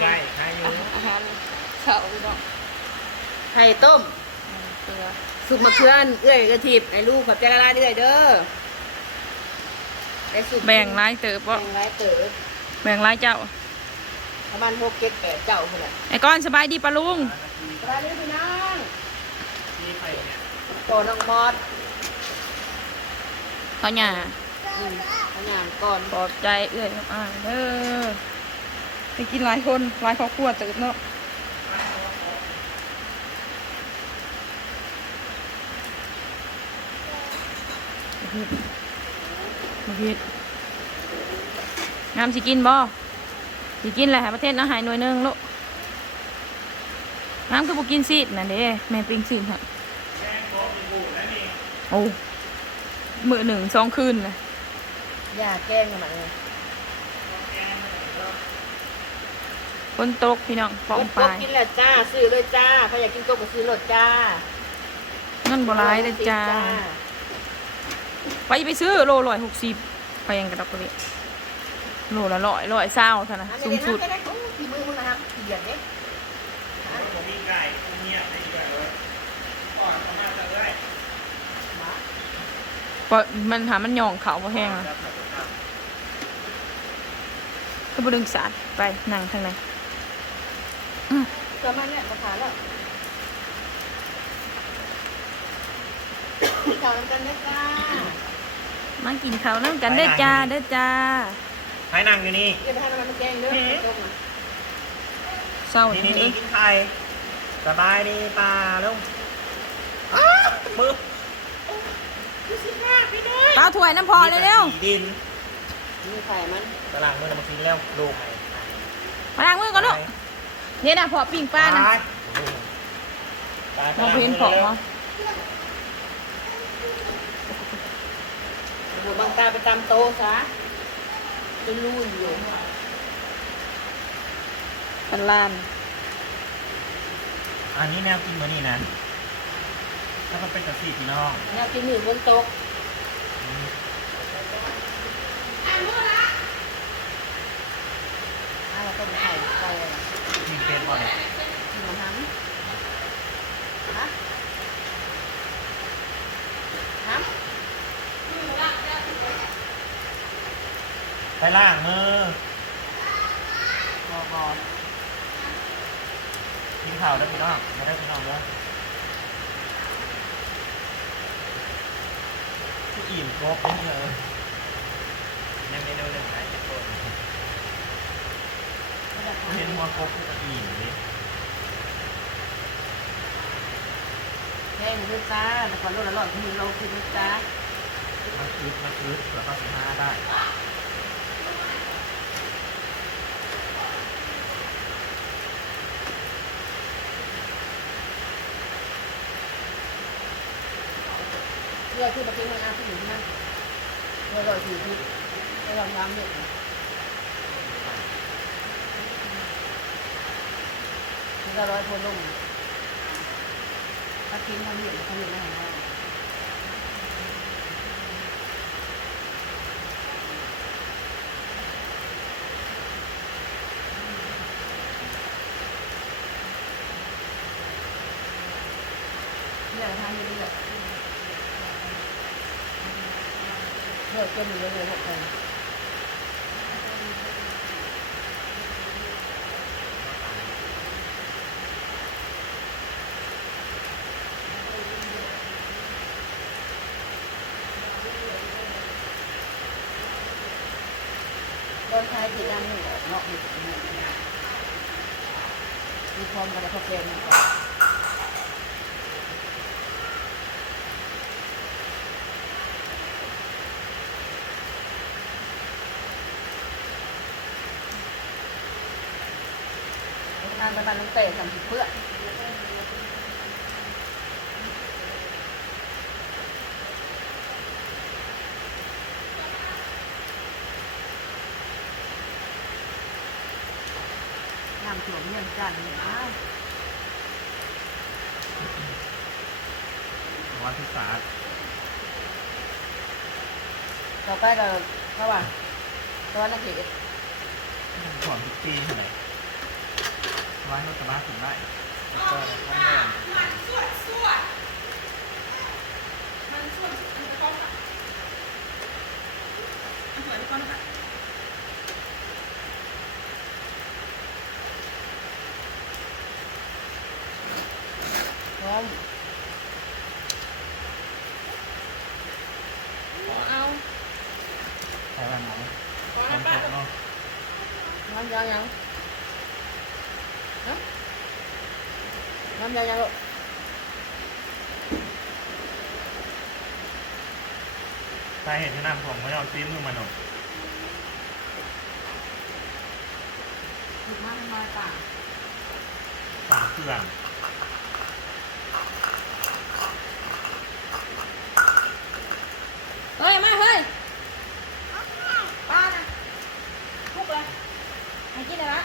ใกล้ใครอยู่อาหารเขาพี่น้องไข่ต้ม เกลือสุกมะเขือเอื้อยกระทิบไอ้ลูกขอบใจละลายเอื้อยเด้อไอ้สุกแบ่งร้ายเติบบ่แบ่งไรเต๋อแบ่งร้ายเจ้า ประมาณหกเจ็ดแปดเจ้าคนละไอ้ก้อนสบายดีปะลุงสบายดีพี่น้องที่ใครเนี่ยโตน้องมอดเขาหย่าอืมเอาอย่างก่อนปลอบใจเอื้อยอ่านเด้อ ไปกินหลายคนหลายครอบครัวเติบเนาะมาเฮ็ดมาเฮ็ดงามสิกินบ่สิกินแหละประเทศอาหารหน่วยหนึงลูกน้ำคือบ่กินซีดนั่นเด้แม่ปิ้งซีดฮะโอ้มื้อหนึ่งสองคืนนะอย่าแกล้งกันมาเลย ฝนตกพี่น้องปองรถปตลากยกินแล้วจ้า ซื้อเลยจ้าใครอยากกินตกก็ซื้อรถจ้าเงินบ่ร้ายเลยจ้า ไปไปซื้อโลร้อยหกสิบไปยังกระดอกกระเดียโลละร้อยร้อยเศร้าเท่านะอันสูนี้งนะสุดแค่นั้นโอ้ฝีมือมึงนะครับเกียดเด้ผมมีไก่เงียบได้อีกเลยก่อนเขามาจะได้เพราะมันหามันหย่องเขาพอแห้งอะก็บดึงสาดไปนั่งทางไหน ประมาณเนี้ยมาทานแล้วข่าวน้ำกันนะจ้ามากินข้าวน้ำกันเด้อจ้าเด้อจ้าใครนั่งอยู่นี่เดี๋ยวไปทานน้ำมันแกงเด้อจงนะเศร้านี่เถนี่นี่อะกินไข่สบายดีป่าลุงมือป้าถ้วยน้ำพอเลยเร็วสีดินมีไข่มันตลาดมือมากินแล้วลูกมาล้างมือก่อนลูก เนี่ยนะพอปิ้งปลานะไปมองเห็นของเหรอหัวบางตาไปตามโตะซะเป็นรูอยู่เป็นลานอันนี้แนวกินเหมือนนี่นะถ้ามันเป็นกระสีพี่น้องเนี่ยกินมือบนโต๊ะอะเราต้มไข่ไปเลย กินเป็น บ่อยมาทำฮะทำไปล่างมือบอบอกินข้าวได้พี่น้องไม่ได้พี่น้องด้วยที่อิ่มครบนี่เลยยังไม่ได้เรื่องไหนจะโทษ เห็นหัวครบก็อิ่มเลยแห้งด้วยจ้าแล้วก็ลดละร้อยขึ้นโลขึ้นด้วยจ้ามาคืดมาคืดแล้วก็สิบห้าได้เพื่อที่ประเทศมันอาที่อยู่ที่นั่นเพื่อเราถือที่ให้เราย้ำเนี่ยมัน ก็ร้อยพวนลงถ้าทิ้งทำเหรียญทำเหรียญไม่หายได้เนี่ยทำเรื่อยๆเลิกจนเหลือเลยหกคน โดนท้ายสีดำหนึ่งเนาะอยู่ตรงนี้ มีความกระเร็วนี่ก่อนทางไปบ้านน้องเตะทำผิดเพื่อนำถ่วมเยี่ยมจันทร์อ้าววันที่สาต่อไปเราระหว่างตะวันตกเขตก่อนทุกปีเท่าไหร่ร้อยรถกระบะถึงได้มันสวดสวดมันสวดมันจะต้องอะมันสวดจะต้องอะ พ ร้อมขอเอาใช้วันไหนขอน้ำน้ำป้าตกเนาะน้ำยายังฮะน้ำยายังลูกสาเหตุที่น้ำผมไม่เอาซีมือมาหน่อยถูกมากน้อยป่าฝาเครื่อง เฮ้ยมาเฮ้ยป้านะทุกเลยให้กินอะไรละ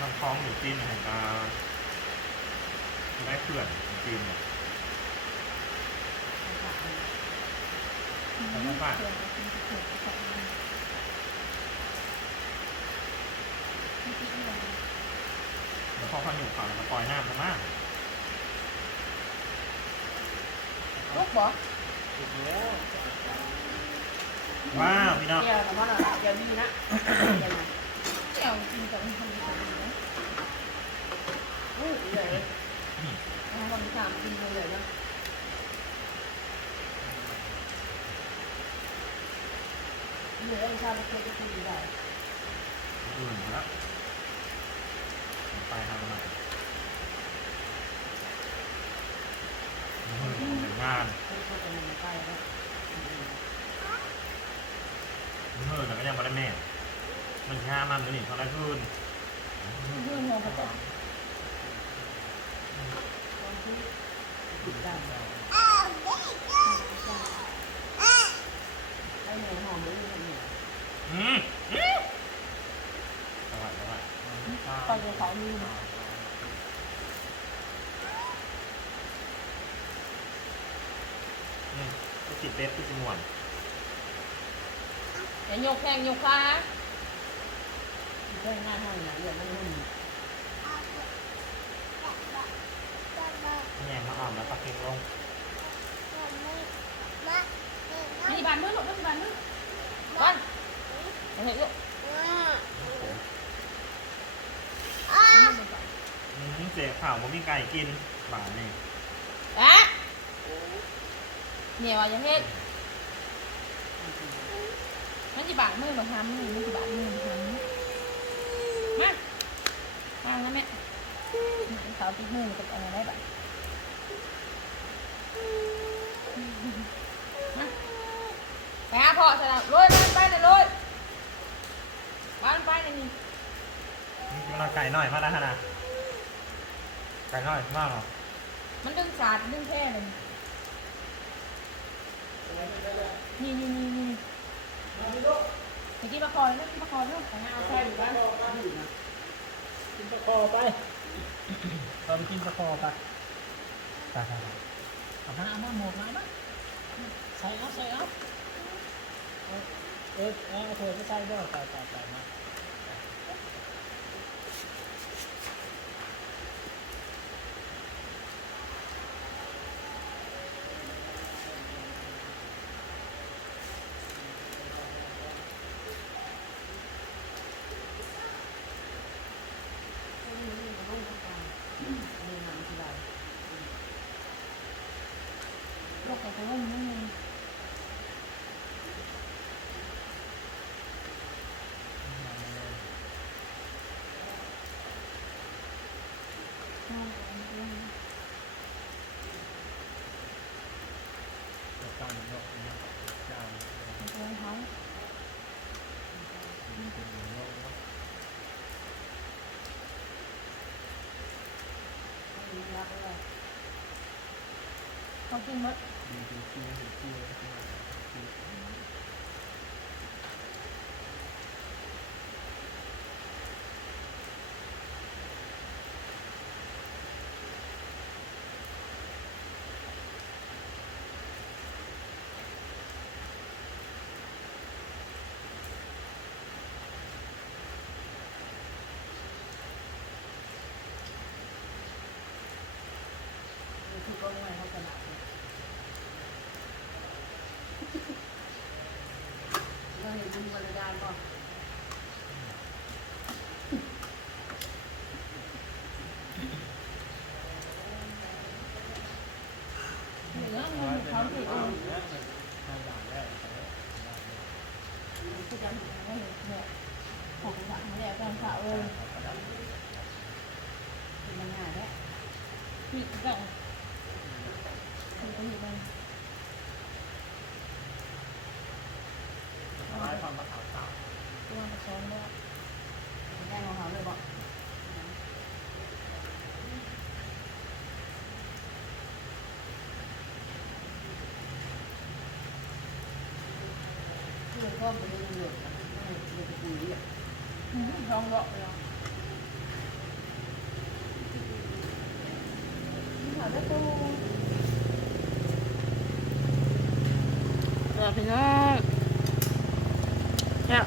น้ำคลองหรือจีนของกาได้เขื่อนจีนเนี่ยแต่ไม่ฝาดแล้วพอเขาอยู่เขาแล้วก็ปล่อยน้ำกันมาก ลูกบ่ว้าวพี่น้องเกี่ยวกับพ่อหน่อยเกี่ยวดีนะเกี่ยวนะเกี่ยวกินกับมันทำดีนะอู้ยเลยเอาคนที่สามกินเลยนะเหลือองชาติเล็กๆก็คือได้อื่นแล้วไปทำอะไรมือขอ งานทุกคนจะมันไปแล้วมือแต่ก็ยังไม่ได้แม่ มันช้ามันก็นี่เขาได้ขึ้นเพื่นเราก็จะได้ไอ้หนูหอมด้วยคนเนี่ยอืมอืมสวัสดีครับตอนจะสองมื ออืมก็ติดเล็บที่จมูกเดี๋ยวยกแข้งยกขาเรื่องหน้าห้องนะเรื่องมันหุ่นนี่ไงมาอ่อนแล้วปักเก็งลงนี่บานมือหลบนี่บานมือบ้านเฮ้ยลูกอืมเสียข่าวผมมีไก่กินบาทนี่อะ เหนียวอะจะเฮ็ดมันจะบาดมือหรือทำมือมันจะบาดมือหรือทำมือมาทางนะแม่เขาติดมือมันจะเอาอะไรบ้างมาไปหาพ่อสลับลุยบ้านไปเลยลุยบ้านไปเลยนี่นี่กำลังไก่หน่อยมาแล้วนะไก่หน่อยมากเหรอมันดึงสาดดึงแค่เลย นี่นี่นี่นี่เมื่อกี้มาคอยนะมาคอยลูกของเอาแค่อยู่บ้านกินตะคอไปเราไปกินตะคอไปไปไปเอามาเอามาหมดมาบ้าใส่เอาใส่เอาเออเออเอาเอาถั่วไปใส่ด้วยใส่ใส่ใส่มา ลูกแต่ก็ว่ามันไม่ จะตั้งโลกนี้เจ้า ไม่ท้อง มีเป็นโลกว่า เขากินมด ดีดีดีดีดีดี เคือจะไม่เห็นเนี่ยของสามแล้วตอนเช้าเออมันง่ายแล้ว พี่ก็คือก็มีมันร้ายความมาถามตาตัวมันซ้อนแล้วได้ของเขาเลยบอกคือก็ไปเหลืองไม่ได้ไปคุยเลยองบอกลองเขาได้ตู้เดี๋ยว พี่น้องเนี่ย